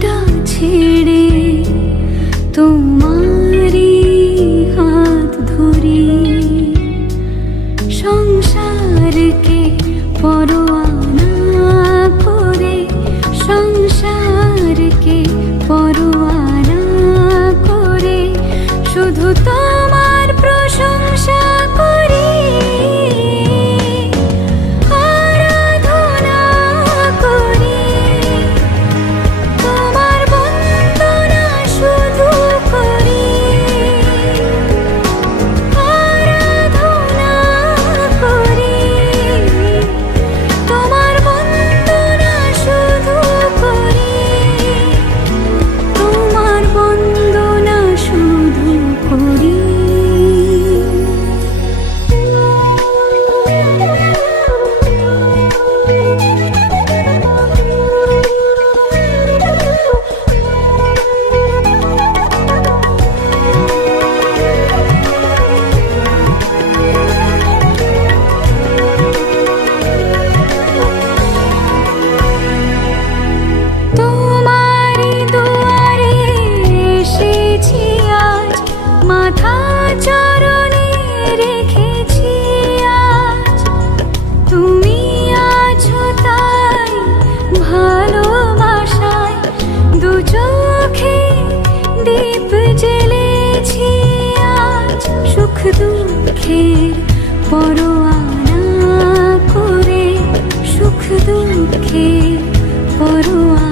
বুকটা ছেড়ে তোমারই হাত ধরি, সংসারকে পরোয়া না করে, সংসারকে পরোয়া না করে শুধু তোমার প্রশংসা করি, আরাধনা করি, তোমার বন্দনা শুধু করি, আরাধনা করি, তোমার বন্দনা শুধু করি, তোমার বন্দনা শুধু করি। তোমারই দুয়ারে এসেছি আজ, মাথা চরণে রেখেছি আজ, তুমি আছো তাই ভালোবাসায় দু চোখে দীপ জ্বেলেছি আজ, সুখ দুঃখের পরোয়া না করে, সুখ দুঃখের পরোয়া